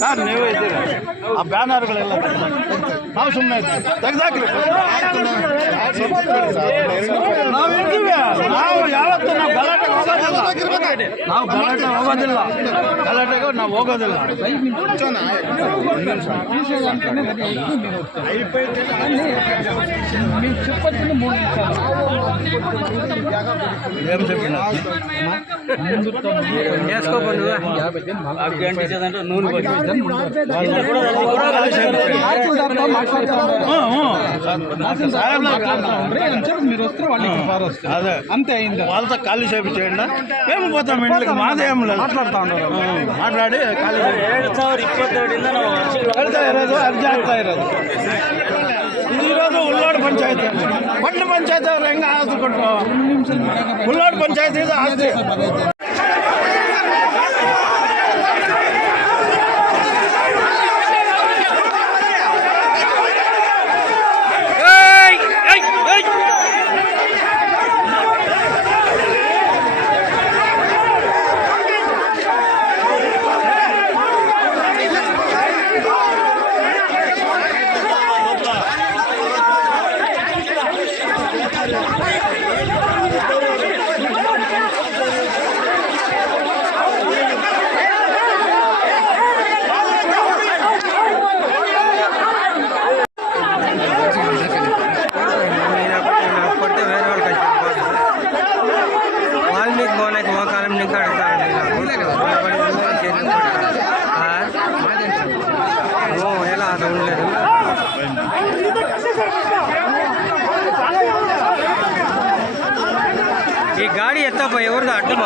Sir ನೀವೇ ಇದ್ದೀರಾ ಆ ಬ್ಯಾನರ್ಗಳೆಲ್ಲ ನಾವು ಸುಮ್ಮನೆ ಇದ್ದೀವಿ ತೆಗೆದಾಕ್ರಿ ನಾವು ಇರ್ತೀವಿ ನಾವು ಯಾವತ್ತೂ ನಾವು ಗಲಾಟೆಗೆ ಹೋಗೋದಿಲ್ಲ ಗಲಾಟೆಗೆ ನಾವು ಹೋಗೋದಿಲ್ಲ అదే అంతే వాళ్ళతో ఖాళీ చేయించేయండి మేము పోతాం ఇంట్లోకి మాదేం లేదు మాట్లాడుతూ ఉన్నారు మాట్లాడి ఖాళీ 2027 ಅರ್ಜಿ ಆಗ್ತಾ ಇರೋದು ಇದಿರೋದು ಉಳ್ಳಾಡ್ ಪಂಚಾಯತಿ ಪಟ್ಟಣ ಪಂಚಾಯತಿ ಅವ್ರು ಹೆಂಗೆ ಆಸ್ತಿ ಕೊಟ್ಟರು ಉಳ್ಳಾಡ್ ಪಂಚಾಯತಿ ಇದು ಆಸ್ತಿ ಈ ಗಾಡಿ ಎತ್ತಪ್ಪ ಇವ್ರದ್ದು ಅಡ್ಡಮ್ಮ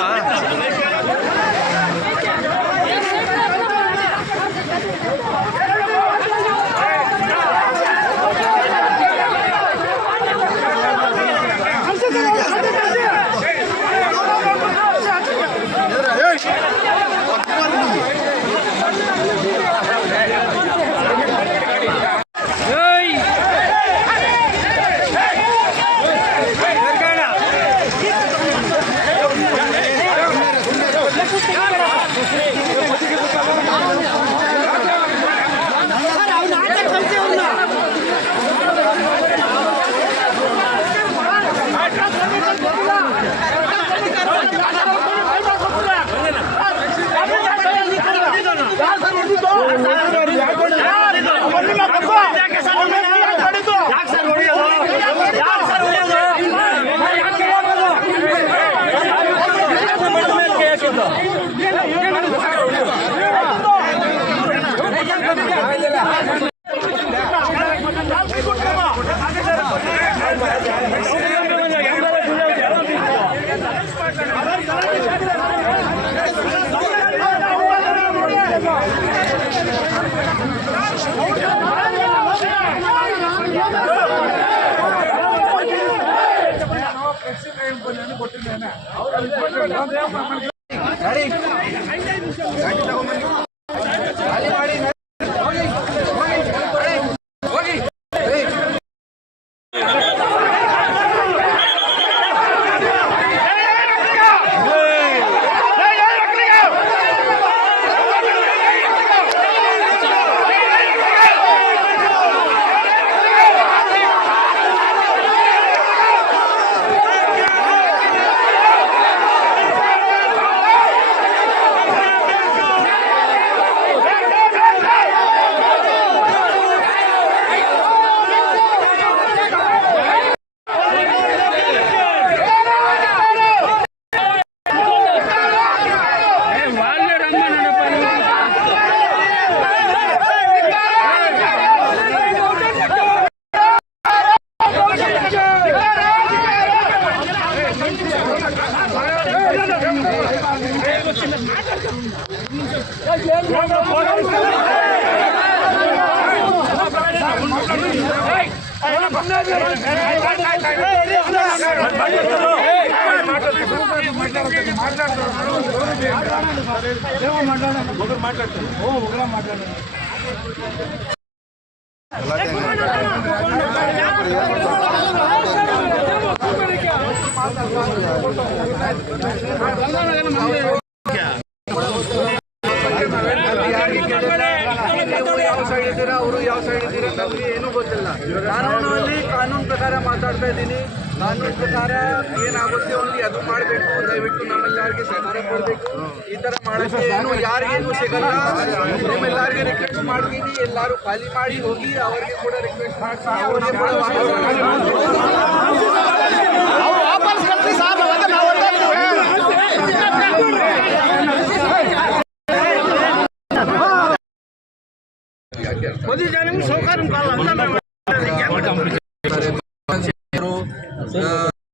ಯಾವ ಸೈಡ್ ಇದ್ದೀರಾ, ಅವರು ಯಾವ ಸೈಡ್ ಇದ್ದೀರಾ ನಮಗೆ ಏನೂ ಗೊತ್ತಿಲ್ಲ. ಕಾನೂನು ಪ್ರಕಾರ ಮಾತಾಡ್ತಾ ಇದ್ದೀನಿ. ಕಾನೂನು ಪ್ರಕಾರ ಏನಾಗುತ್ತೆ ಓನ್ಲಿ ಅದು ಮಾಡಬೇಕು. ದಯವಿಟ್ಟು ನಮ್ಮೆಲ್ಲರಿಗೆ ಸಹಕಾರ ಕೊಡಬೇಕು. ಈ ಥರ ಮಾಡೋಕ್ಕೆ ಏನು ಯಾರಿಗೇನು ಸಿಗಲ್ಲ. ನಿಮ್ಮೆಲ್ಲರಿಗೆ ರಿಕ್ವೆಸ್ಟ್ ಮಾಡ್ತೀನಿ, ಎಲ್ಲರೂ ಖಾಲಿ ಮಾಡಿ ಹೋಗಿ. ಅವರಿಗೆ ಕೂಡ ರಿಕ್ವೆಸ್ಟ್ ಮಾಡ್ತೀನಿ, ಅವ್ರಿಗೆ ಕೂಡ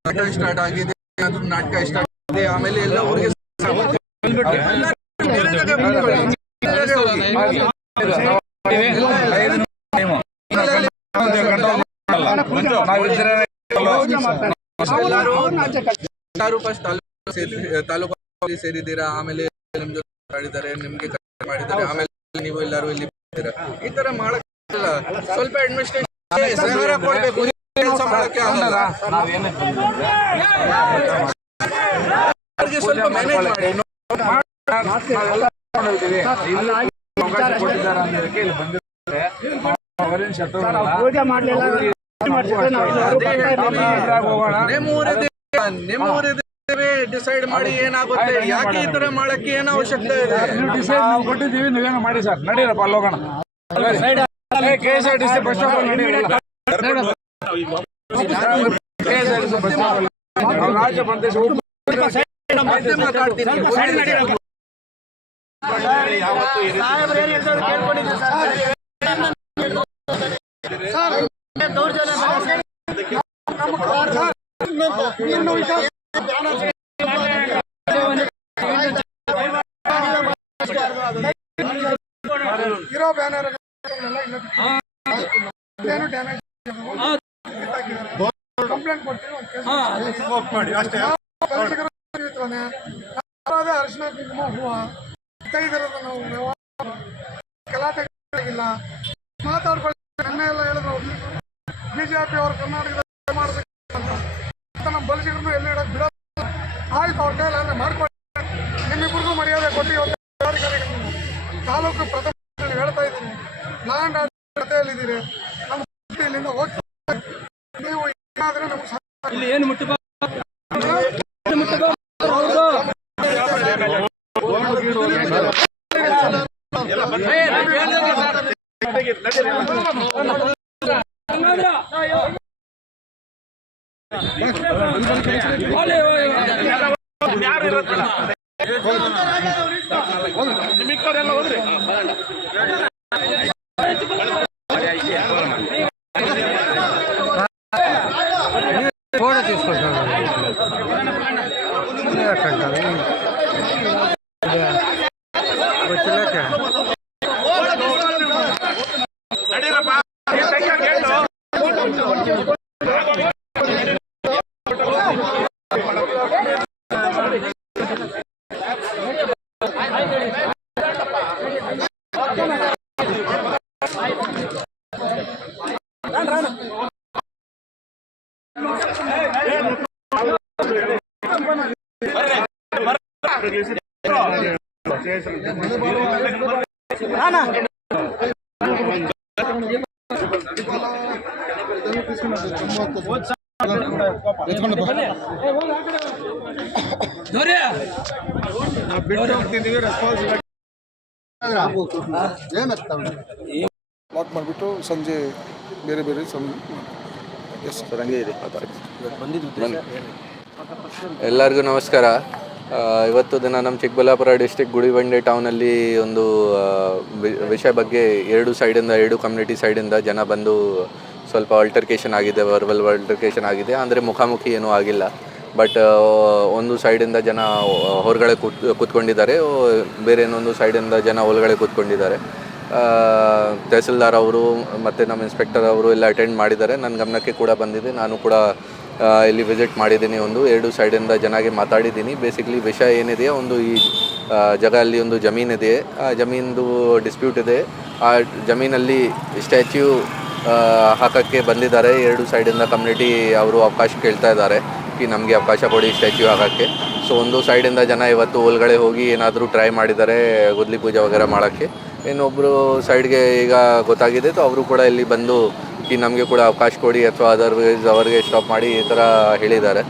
ನಾಟಕ ಸ್ಟಾರ್ಟ್ ಆಗಿದೆ, ಅದು ನಾಟಕ ಸ್ಟಾರ್ಟ್ ಆಗಿದೆ. ಆಮೇಲೆ ಎಲ್ಲ ಊರಿಗೆ ಎಲ್ಲರೂ ಫಸ್ಟ್ ತಾಲೂಕು ಸೇರಿದ್ದೀರಾ, ಆಮೇಲೆ ನಿಮ್ ಜೊತೆ ಮಾಡಿದ್ದಾರೆ, ನಿಮ್ಗೆ ಮಾಡಿದ್ದಾರೆ, ಆಮೇಲೆ ನೀವು ಎಲ್ಲರೂ ಇಲ್ಲಿ ಬರ್ತೀರಾ. ಈ ತರ ಮಾಡಕ್ಕಿಲ್ಲ. ಸ್ವಲ್ಪ ಅಡ್ಮಿನಿಸ್ಟ್ರೇಷನ್ ಸಹಕಾರ ಕೊಡ್ಬೇಕು. ಕೆಲಸ ಮಾಡಕ್ಕೆ ಆಗಲ್ಲ. ಸ್ವಲ್ಪ ಮ್ಯಾನೇಜ್ ಮಾಡಿ. ನಿಮ್ಮೂರಿದ್ದೇವೆ ಡಿಸೈಡ್ ಮಾಡಿ ಏನಾಗುತ್ತೆ. ಯಾಕೆ ಈ ತರ ಮಾಡಕ್ಕೆ ಏನು ಅವಶ್ಯಕತೆ ಇದೆ? ಕೊಟ್ಟಿದ್ದೀವಿ, ನೀವೇನೋ ಮಾಡಿ ಸರ್. ನಡೀರಪ್ಪ ಅಲ್ಲಿ ಹೋಗೋಣ. KSRTC ಬಸ್ ಸ್ಟಾಪ್ ರಾಜ್ಯ ಬಂದೇಶ ಮಾತಾಡ್ತೀನಿ. ಇರೋ ಬ್ಯಾನರ್ ಕಂಪ್ಲೇಂಟ್ ಕೊಡ್ತೀವಿ. ಅರಿಶಿನ ಕುಂಕುಮ ಹೂವು ತೆಗೆದಿರೋದು ನಾವು ಗಲಾಟೆಗಿಲ್ಲ ಮಾತಾಡ್ಕೊಳ್ಳಿ. ನನ್ನ ಎಲ್ಲ ಹೇಳಿದ್ರು ಬಿಜೆಪಿ ಅವರು ಕರ್ನಾಟಕದಲ್ಲಿ ಮಾಡಬೇಕು ಅಂತ ನಮ್ಮ ಬಲಿಸಿದ್ರು ಎಲ್ಲಿ ಇಡೋಕೆ ಬಿಡೋದು. ಆಯ್ತು, ಅವ್ರ ಕೈಯಲ್ಲಿ ಅಂದರೆ ಮಾಡ್ಕೊಳ್ಳಿ. ನಿಮ್ಮಿಬ್ಬರಿಗೂ ಮರ್ಯಾದೆ ಕೊಟ್ಟು ತಾಲೂಕು ಪ್ರಥಮ ಹೇಳ್ತಾ ಇದ್ದೀನಿ. ಲ್ಯಾಂಡ್ ಜೊತೆಯಲ್ಲಿದ್ದೀರಿ. ನಮ್ಮ ಇಲ್ಲಿಂದ ಹೋಗ್ತಾ ನೀವು ಏನಾದ್ರೆ ನಮ್ಗೆ ಏನು ಮುಟ್ಟು ಫೋಟೋ తీసుకుంటాను. ಲಾಕ್ ಮಾಡಿಬಿಟ್ಟು ಸಂಜೆ ಬೇರೆ ಬೇರೆ ಎಲ್ಲರಿಗೂ ನಮಸ್ಕಾರ. ಇವತ್ತು ದಿನ ನಮ್ಮ ಚಿಕ್ಕಬಳ್ಳಾಪುರ ಡಿಸ್ಟಿಕ್ ಗುಡಿಬಂಡೆ ಟೌನಲ್ಲಿ ಒಂದು ವಿಷಯ ಬಗ್ಗೆ ಎರಡು ಕಮ್ಯುನಿಟಿ ಸೈಡಿಂದ ಜನ ಬಂದು ಸ್ವಲ್ಪ ಆಲ್ಟರ್ಕೇಷನ್ ಆಗಿದೆ, ವರ್ಬಲ್ ಆಲ್ಟರ್ಕೇಷನ್ ಆಗಿದೆ. ಅಂದರೆ ಮುಖಾಮುಖಿ ಏನೂ ಆಗಿಲ್ಲ. ಬಟ್ ಒಂದು ಸೈಡಿಂದ ಜನ ಹೊರಗಡೆ ಕೂತ್ಕೊಂಡಿದ್ದಾರೆ, ಬೇರೆ ಇನ್ನೊಂದು ಸೈಡಿಂದ ಜನ ಒಳಗಡೆ ಕೂತ್ಕೊಂಡಿದ್ದಾರೆ. ತಹಸೀಲ್ದಾರ್ ಅವರು ಮತ್ತು ನಮ್ಮ ಇನ್ಸ್ಪೆಕ್ಟರ್ ಅವರು ಎಲ್ಲ ಅಟೆಂಡ್ ಮಾಡಿದ್ದಾರೆ. ನನ್ನ ಗಮನಕ್ಕೆ ಕೂಡ ಬಂದಿದೆ. ನಾನು ಕೂಡ ಇಲ್ಲಿ ವಿಸಿಟ್ ಮಾಡಿದ್ದೀನಿ. ಎರಡು ಸೈಡಿಂದ ಜನಾಗೆ ಮಾತಾಡಿದ್ದೀನಿ. ಬೇಸಿಕ್ಲಿ ವಿಷಯ ಏನಿದೆಯೋ ಈ ಜಾಗದಲ್ಲಿ ಒಂದು ಜಮೀನಿದೆ, ಆ ಜಮೀನದು ಡಿಸ್ಪ್ಯೂಟ್ ಇದೆ. ಆ ಜಮೀನಲ್ಲಿ ಸ್ಟ್ಯಾಚ್ಯೂ ಹಾಕೋಕ್ಕೆ ಬಂದಿದ್ದಾರೆ. ಎರಡು ಸೈಡಿಂದ ಕಮ್ಯುನಿಟಿ ಅವರು ಅವಕಾಶ ಕೇಳ್ತಾ ಇದ್ದಾರೆ ಕಿ ನಮಗೆ ಅವಕಾಶ ಕೊಡಿ ಸ್ಟ್ಯಾಚ್ಯೂ ಹಾಕೋಕ್ಕೆ. ಸೊ ಒಂದು ಸೈಡಿಂದ ಜನ ಇವತ್ತು ಒಳಗಡೆ ಹೋಗಿ ಏನಾದರೂ ಟ್ರೈ ಮಾಡಿದ್ದಾರೆ ಗುದ್ಲಿ ಪೂಜೆ ವಗೇರೆ ಮಾಡೋಕ್ಕೆ. ಇನ್ನೊಬ್ಬರು ಸೈಡ್ಗೆ ಈಗ ಗೊತ್ತಾಗಿದೆ, ಅವರು ಕೂಡ ಇಲ್ಲಿ ಬಂದು ಕಿ ನಮಗೆ ಕೂಡ ಅವಕಾಶ ಕೊಡಿ ಅಥವಾ ಅದರ್ವೈಸ್ ಅವರಿಗೆ ಸ್ಟಾಪ್ ಮಾಡಿ ಈ ಥರ ಹೇಳಿದ್ದಾರೆ.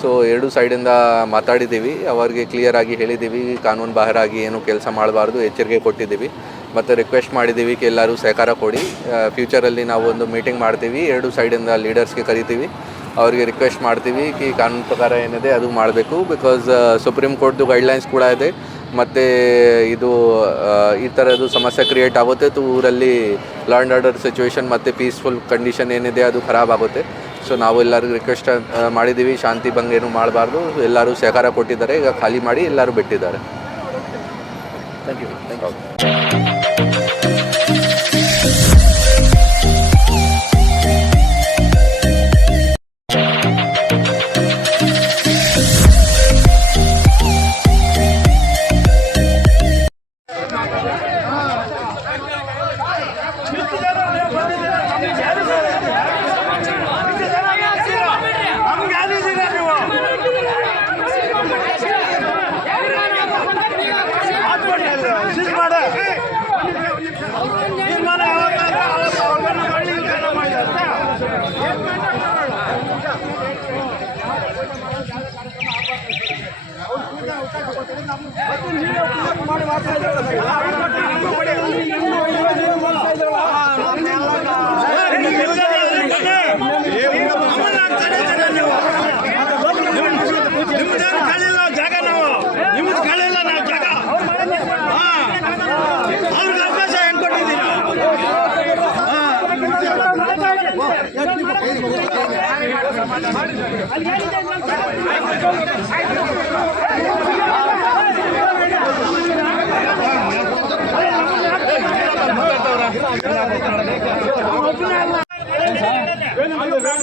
ಸೊ ಎರಡು ಸೈಡಿಂದ ಮಾತಾಡಿದ್ದೀವಿ, ಅವರಿಗೆ ಕ್ಲಿಯರಾಗಿ ಹೇಳಿದ್ದೀವಿ ಕಾನೂನು ಬಾಹಿರಾಗಿ ಏನು ಕೆಲಸ ಮಾಡಬಾರ್ದು, ಎಚ್ಚರಿಕೆ ಕೊಟ್ಟಿದ್ದೀವಿ ಮತ್ತು ರಿಕ್ವೆಸ್ಟ್ ಮಾಡಿದ್ದೀವಿ ಕಿ ಎಲ್ಲರೂ ಸಹಕಾರ ಕೊಡಿ. ಫ್ಯೂಚರಲ್ಲಿ ನಾವು ಒಂದು ಮೀಟಿಂಗ್ ಮಾಡ್ತೀವಿ, ಎರಡು ಸೈಡಿಂದ ಲೀಡರ್ಸ್ಗೆ ಕರಿತೀವಿ, ಅವರಿಗೆ ರಿಕ್ವೆಸ್ಟ್ ಮಾಡ್ತೀವಿ ಕಿ ಕಾನೂನು ಪ್ರಕಾರ ಏನಿದೆ ಅದು ಮಾಡಬೇಕು. ಬಿಕಾಸ್ ಸುಪ್ರೀಂ ಕೋರ್ಟ್ದು ಗೈಡ್ಲೈನ್ಸ್ ಕೂಡ ಇದೆ ಮತ್ತು ಇದು ಈ ಥರದ್ದು ಸಮಸ್ಯೆ ಕ್ರಿಯೇಟ್ ಆಗುತ್ತೆ ಊರಲ್ಲಿ ಲಾ ಆ್ಯಂಡ್ ಆರ್ಡರ್ ಸಿಚುವೇಶನ್ ಮತ್ತು ಪೀಸ್ಫುಲ್ ಕಂಡೀಷನ್ ಏನಿದೆ ಅದು ಖರಾಬ್ ಆಗುತ್ತೆ. ಸೊ ನಾವು ಎಲ್ಲರಿಗೂ ರಿಕ್ವೆಸ್ಟ್ ಮಾಡಿದ್ದೀವಿ, ಶಾಂತಿ ಭಂಗ ಏನು ಮಾಡಬಾರ್ದು. ಎಲ್ಲರೂ ಸಹಕಾರ ಕೊಟ್ಟಿದ್ದಾರೆ, ಈಗ ಖಾಲಿ ಮಾಡಿ ಎಲ್ಲರೂ ಬಿಟ್ಟಿದ್ದಾರೆ. Thank you.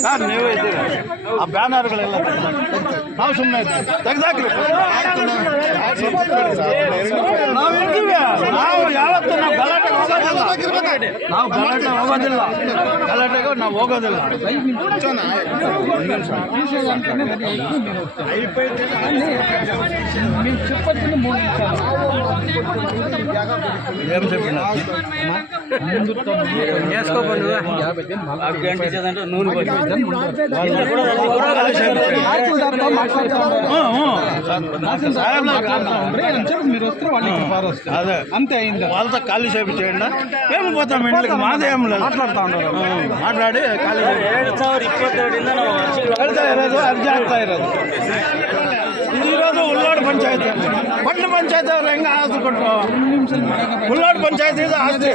ಸರ್ ನೀವೇ ಇದ್ದೀರಾ, ಆ ಬ್ಯಾನರ್ಗಳೆಲ್ಲ ನಾವು ಸುಮ್ಮನೆ ತೆಗೆದಾಕ್ರಿ. ನಾವು ಇರ್ತೀವಿ, ನಾವು ಯಾವತ್ತೂ ನಾವು ಗಲಾಟೆಗೆ ಹೋಗೋದಿಲ್ಲ, ಗಲಾಟೆಗೆ ನಾವು ಹೋಗೋದಿಲ್ಲ. అదే అంతే అయింది. వాళ్ళతో ఖాళీ చేయించండి. ఏమి పోతాం ఇంటికి, మాదే ఏం లేదు. మాట్లాడుతూ ఉన్నారు, మాట్లాడి ఖాళీ 2022 ಅರ್ಜಿ ಆಗ್ತಾ ಇರೋದು. ಇದು ಇರೋದು ಉಳ್ಳಾಡ್ ಪಂಚಾಯತಿ, ಪಟ್ಟಣ ಪಂಚಾಯತಿ ಅವ್ರು ಹೆಂಗೆ ಆಸ್ತಿ ಕೊಟ್ಟರು. ಉಳ್ಳಾಡ್ ಪಂಚಾಯತಿ ಇದು ಆಸ್ತಿ.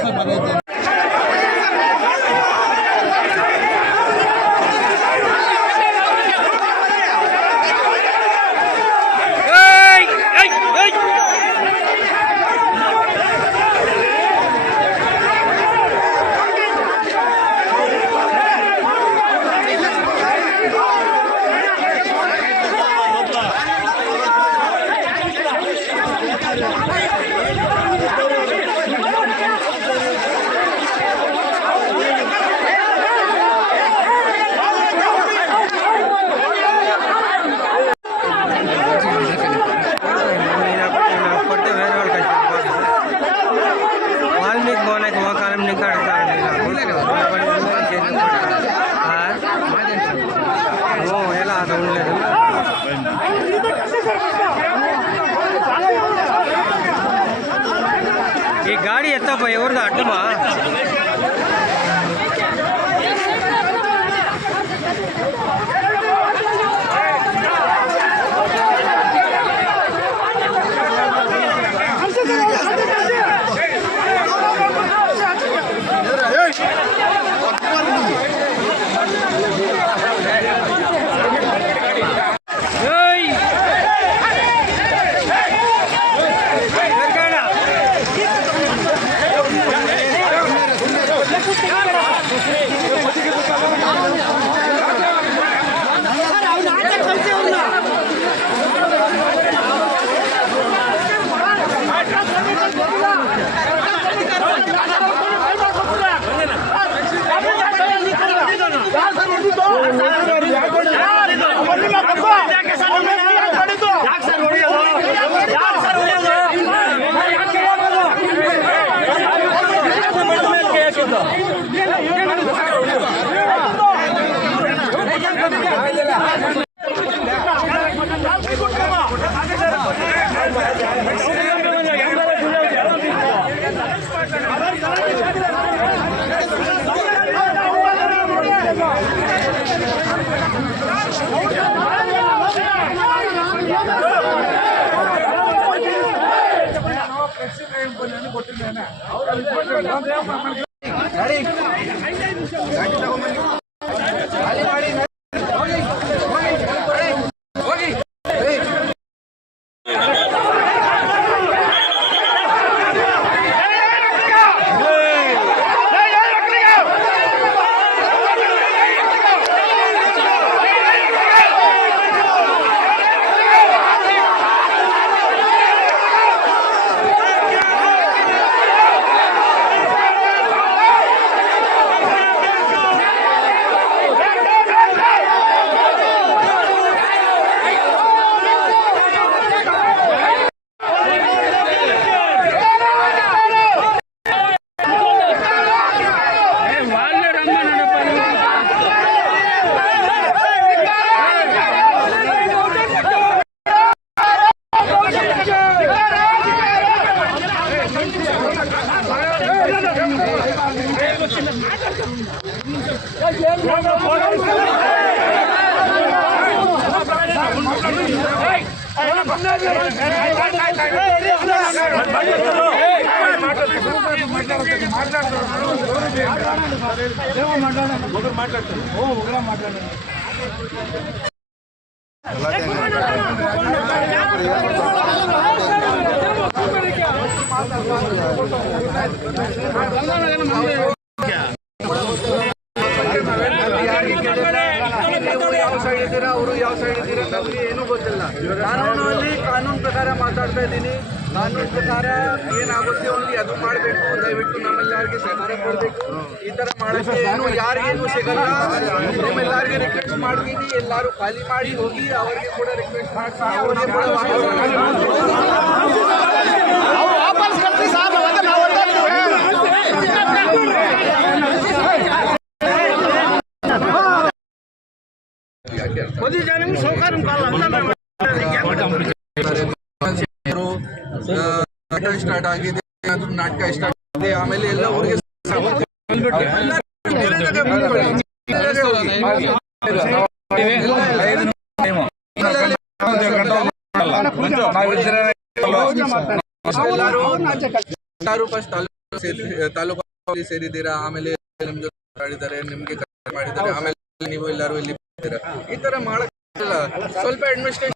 ಈ ಗಾಡಿ ಎತ್ತಪ್ಪ ಇವ್ರದ್ದು ಅಡ್ಡಮ್ಮ. ನೀವು ಯಾವ ಸೈಡ್ ಇದ್ದೀರಾ, ಅವರು ಯಾವ ಸೈಡ್ ಇದ್ದೀರಾ ನಮಗೆ ಏನೂ ಗೊತ್ತಿಲ್ಲ. ಕಾನೂನಲ್ಲಿ ಕಾನೂನು ಪ್ರಕಾರ ಮಾತಾಡ್ತಾ ಇದ್ದೀನಿ. ಕಾನೂನು ಪ್ರಕಾರ ಏನಾಗುತ್ತೆ ಓನ್ಲಿ ಅದು ಮಾಡಬೇಕು. ದಯವಿಟ್ಟು ನಮ್ಮೆಲ್ಲರಿಗೆ ಸಹಕಾರ ಕೊಡಬೇಕು. ಈ ಥರ ಮಾಡೋಕ್ಕೆ ಏನು ಯಾರಿಗೇನು ಸಿಗಲ್ಲ. ನಿಮ್ಮೆಲ್ಲರಿಗೆ ರಿಕ್ವೆಸ್ಟ್ ಮಾಡ್ತೀನಿ, ಎಲ್ಲರೂ ಖಾಲಿ ಮಾಡಿ ಹೋಗಿ. ಅವರಿಗೆ ಕೂಡ ರಿಕ್ವೆಸ್ಟ್ ಮಾಡ್ತೀನಿ, ಅವ್ರಿಗೆ ಕೂಡ ವಾಪಸ್ ಕಳಿಸಿ ಸಾಕು ಅಂತ ನಾವು ಸ್ಟಾರ್ಟ್ ಆಗಿದೆ, ಅದು ನಾಟಕ ಸ್ಟಾರ್ಟ್ ಆಗಿದೆ. ಆಮೇಲೆ ಎಲ್ಲ ಊರಿಗೆ ಎಲ್ಲರೂ ಫಸ್ಟ್ ತಾಲೂಕು ಸೇರಿದ್ದೀರಾ, ಆಮೇಲೆ ನಿಮ್ ಜೊತೆ ಮಾಡಿದ್ದಾರೆ, ನಿಮ್ಗೆ ಮಾಡಿದ್ದಾರೆ, ಆಮೇಲೆ ನೀವು ಎಲ್ಲರೂ ಇಲ್ಲಿ ಬರ್ತೀರಾ. ಈ ತರ ಮಾಡಕ್ಕಾಗಲ್ಲ. ಸ್ವಲ್ಪ ಅಡ್ಮಿನಿಸ್ಟ್ರೇಷನ್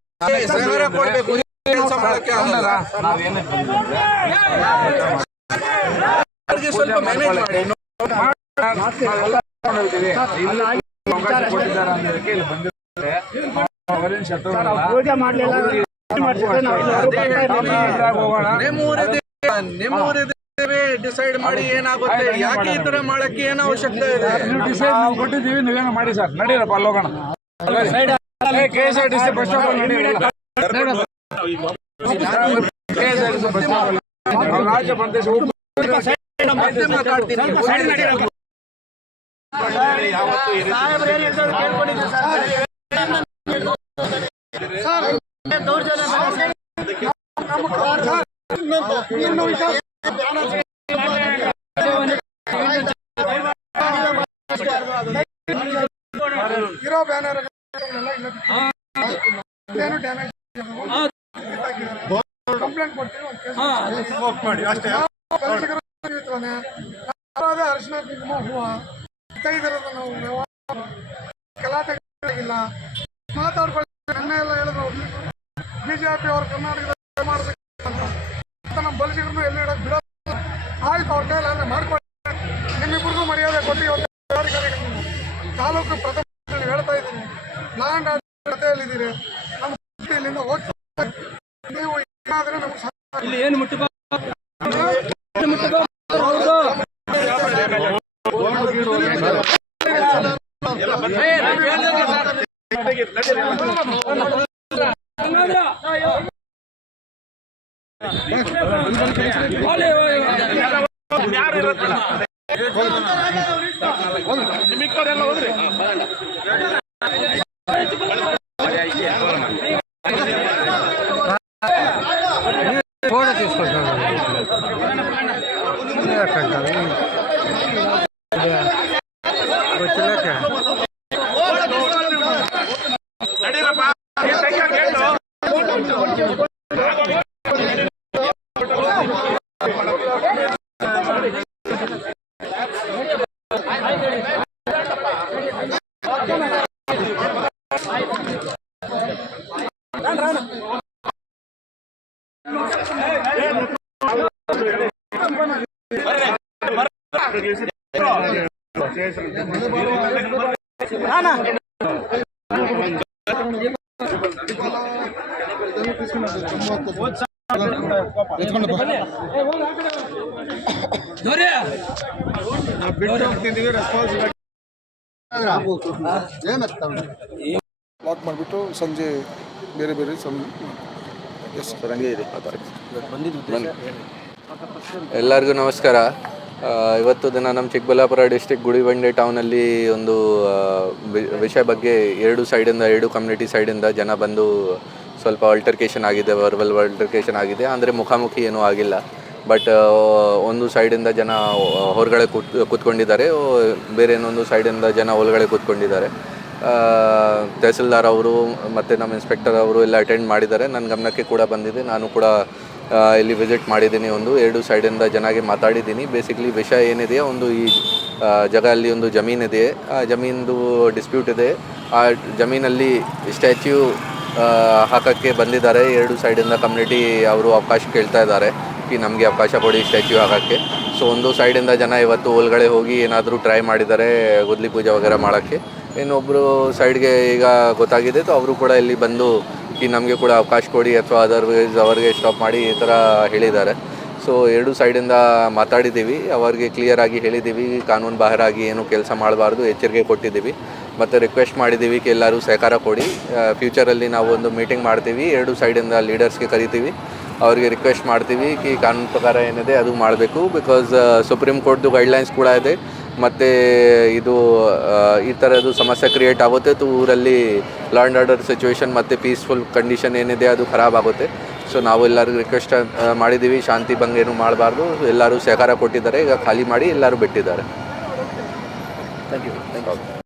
ಸಹಕಾರ ಕೊಡ್ಬೇಕು. ಕೆಲಸ ಮಾಡಕ್ಕೆ ಆಗಲ್ಲ. ಅವ್ರಿಗೆ ಸ್ವಲ್ಪ ಮ್ಯಾನೇಜ್ ಮಾಡಿ. ನಿಮ್ಮೂರಿದ್ದೇವೆ ಡಿಸೈಡ್ ಮಾಡಿ ಏನಾಗುತ್ತೆ, ಯಾಕೆ ಈ ತರ ಮಾಡಕ್ಕೆ ಏನು ಅವಶ್ಯಕತೆ ಇದೆ? ನಾವು ಕೊಟ್ಟಿದ್ದೀವಿ, ನೀವೇನೋ ಮಾಡಿ ಸರ್. ನಡೀರಪ್ಪ ಅಲ್ಲಿ ಹೋಗೋಣ. KSRTC ಬಸ್ ಸ್ಟಾಪ್ ರಾಜ್ಯ ಬಂದೇಶ ಮಾತಾಡ್ತೀನಿ. ಇರೋ ಬ್ಯಾನರ್ ಡ್ಯಾಮೇಜ್ ಕಂಪ್ಲೇಂಟ್ ಕೊಡ್ತೀವಿ. ಅರಿಶಿನ ಕುಂಕುಮ ಹೂವು ಇರೋದು ನಾವು ವ್ಯವಹಾರ ಗಲಾಟೆಗಿಲ್ಲ ಮಾತಾಡ್ಕೊಳ್ಳಿ. ನೆನ್ನೆ ಎಲ್ಲ ಹೇಳಿದ್ರು ಬಿಜೆಪಿ ಅವರು ಕರ್ನಾಟಕದಲ್ಲಿ ಮಾಡಬೇಕಂತ. ನಮ್ಮ ಬಲಿಸಿಗರನ್ನು ಎಲ್ಲಿ ಇಡೋಕೆ ಬಿಡೋದು. ಆಯ್ತು, ಅವ್ರ ಕೈಯಲ್ಲಿ ಅಂದರೆ ಮಾಡ್ಕೊಳ್ಳಿ. ನಿಮ್ಮಿಬ್ಬರಿಗೂ ಮರ್ಯಾದೆ ಕೊಟ್ಟು ತಾಲೂಕು ಪ್ರಥಮ ಹೇಳ್ತಾ ಇದ್ದೀನಿ. ಲ್ಯಾಂಡ್ ಆರ್ಡರ್ ಜೊತೆಯಲ್ಲಿದ್ದೀರಿ. ನಮ್ಮ ಇಲ್ಲಿಂದ ಹೋಗ್ತಾ ನೀವು ಏನಾದರೆ ನಮ್ಗೆ ಫೋಟೋ తీసుకుంటాను వచ్చినాక ಲಾಕ್ ಮಾಡಿಬಿಟ್ಟು ಸಂಜೆ ಬೇರೆ ಬೇರೆ ಎಲ್ಲರಿಗೂ ನಮಸ್ಕಾರ. ಇವತ್ತು ದಿನ ನಮ್ಮ ಚಿಕ್ಕಬಳ್ಳಾಪುರ ಡಿಸ್ಟಿಕ್ ಗುಡಿಬಂಡೆ ಟೌನಲ್ಲಿ ಒಂದು ವಿಷಯ ಬಗ್ಗೆ ಎರಡು ಕಮ್ಯುನಿಟಿ ಸೈಡಿಂದ ಜನ ಬಂದು ಸ್ವಲ್ಪ ಆಲ್ಟರ್ಕೇಷನ್ ಆಗಿದೆ, ವರ್ಬಲ್ ಆಲ್ಟರ್ಕೇಷನ್ ಆಗಿದೆ. ಅಂದರೆ ಮುಖಾಮುಖಿ ಏನೂ ಆಗಿಲ್ಲ, ಬಟ್ ಒಂದು ಸೈಡಿಂದ ಜನ ಹೊರಗಡೆ ಕೂತ್ಕೊಂಡಿದ್ದಾರೆ, ಬೇರೆ ಇನ್ನೊಂದು ಸೈಡಿಂದ ಜನ ಒಳಗಡೆ ಕೂತ್ಕೊಂಡಿದ್ದಾರೆ. ತಹಸೀಲ್ದಾರ್ ಅವರು ಮತ್ತು ನಮ್ಮ ಇನ್ಸ್ಪೆಕ್ಟರ್ ಅವರು ಎಲ್ಲ ಅಟೆಂಡ್ ಮಾಡಿದ್ದಾರೆ. ನನ್ನ ಗಮನಕ್ಕೆ ಕೂಡ ಬಂದಿದೆ. ನಾನು ಕೂಡ ಇಲ್ಲಿ ವಿಸಿಟ್ ಮಾಡಿದ್ದೀನಿ. ಎರಡು ಸೈಡಿಂದ ಜನಗೆ ಮಾತಾಡಿದ್ದೀನಿ. ಬೇಸಿಕ್ಲಿ ವಿಷಯ ಏನಿದೆಯೋ ಈ ಜಾಗದಲ್ಲಿ ಒಂದು ಜಮೀನಿದೆ, ಆ ಜಮೀನದು ಡಿಸ್ಪ್ಯೂಟ್ ಇದೆ. ಆ ಜಮೀನಲ್ಲಿ ಸ್ಟ್ಯಾಚ್ಯೂ ಹಾಕೋಕ್ಕೆ ಬಂದಿದ್ದಾರೆ. ಎರಡು ಸೈಡಿಂದ ಕಮ್ಯುನಿಟಿ ಅವರು ಅವಕಾಶ ಕೇಳ್ತಾ ಇದ್ದಾರೆ ನಮಗೆ ಅವಕಾಶ ಕೊಡಿ ಸ್ಟ್ಯಾಚ್ಯೂ ಹಾಕೋಕ್ಕೆ. ಸೊ ಒಂದು ಸೈಡಿಂದ ಜನ ಇವತ್ತು ಒಳಗಡೆ ಹೋಗಿ ಏನಾದರೂ ಟ್ರೈ ಮಾಡಿದ್ದಾರೆ ಗುದ್ಲಿ ಪೂಜೆ ವಗೇರೆ ಮಾಡೋಕ್ಕೆ. ಇನ್ನೊಬ್ಬರು ಸೈಡ್ಗೆ ಈಗ ಗೊತ್ತಾಗಿದೆ, ಅವರು ಕೂಡ ಇಲ್ಲಿ ಬಂದು ನಮಗೆ ಕೂಡ ಅವಕಾಶ ಕೊಡಿ ಅಥವಾ ಅದರ್ವೈಸ್ ಅವರಿಗೆ ಸ್ಟಾಪ್ ಮಾಡಿ ಈ ಥರ ಹೇಳಿದ್ದಾರೆ. ಸೊ ಎರಡು ಸೈಡಿಂದ ಮಾತಾಡಿದ್ದೀವಿ, ಅವರಿಗೆ ಕ್ಲಿಯರಾಗಿ ಹೇಳಿದ್ದೀವಿ ಕಾನೂನು ಬಾಹಿರಾಗಿ ಏನು ಕೆಲಸ ಮಾಡಬಾರ್ದು, ಎಚ್ಚರಿಕೆ ಕೊಟ್ಟಿದ್ದೀವಿ ಮತ್ತು ರಿಕ್ವೆಸ್ಟ್ ಮಾಡಿದ್ದೀವಿ ಎಲ್ಲರೂ ಸಹಕಾರ ಕೊಡಿ. ಫ್ಯೂಚರಲ್ಲಿ ನಾವು ಒಂದು ಮೀಟಿಂಗ್ ಮಾಡ್ತೀವಿ, ಎರಡು ಸೈಡಿಂದ ಲೀಡರ್ಸ್ಗೆ ಕರಿತೀವಿ, ಅವರಿಗೆ ರಿಕ್ವೆಸ್ಟ್ ಮಾಡ್ತೀವಿ ಕಾನೂನು ಪ್ರಕಾರ ಏನಿದೆ ಅದು ಮಾಡಬೇಕು. ಬಿಕಾಸ್ ಸುಪ್ರೀಂ ಕೋರ್ಟ್ದು ಗೈಡ್ಲೈನ್ಸ್ ಕೂಡ ಇದೆ ಮತ್ತು ಇದು ಈ ಥರದ್ದು ಸಮಸ್ಯೆ ಕ್ರಿಯೇಟ್ ಆಗುತ್ತೆ, ಊರಲ್ಲಿ ಲಾ ಆ್ಯಂಡ್ ಆರ್ಡರ್ ಸಿಚುವೇಶನ್ ಮತ್ತು ಪೀಸ್ಫುಲ್ ಕಂಡೀಷನ್ ಏನಿದೆ ಅದು ಖರಾಬ್ ಆಗುತ್ತೆ. ಸೊ ನಾವು ಎಲ್ಲರಿಗೂ ರಿಕ್ವೆಸ್ಟ್ ಮಾಡಿದ್ದೀವಿ, ಶಾಂತಿ ಭಂಗ ಏನು ಮಾಡಬಾರ್ದು. ಎಲ್ಲರೂ ಸಹಕಾರ ಕೊಟ್ಟಿದ್ದಾರೆ, ಈಗ ಖಾಲಿ ಮಾಡಿ ಎಲ್ಲರೂ ಬಿಟ್ಟಿದ್ದಾರೆ. Thank you.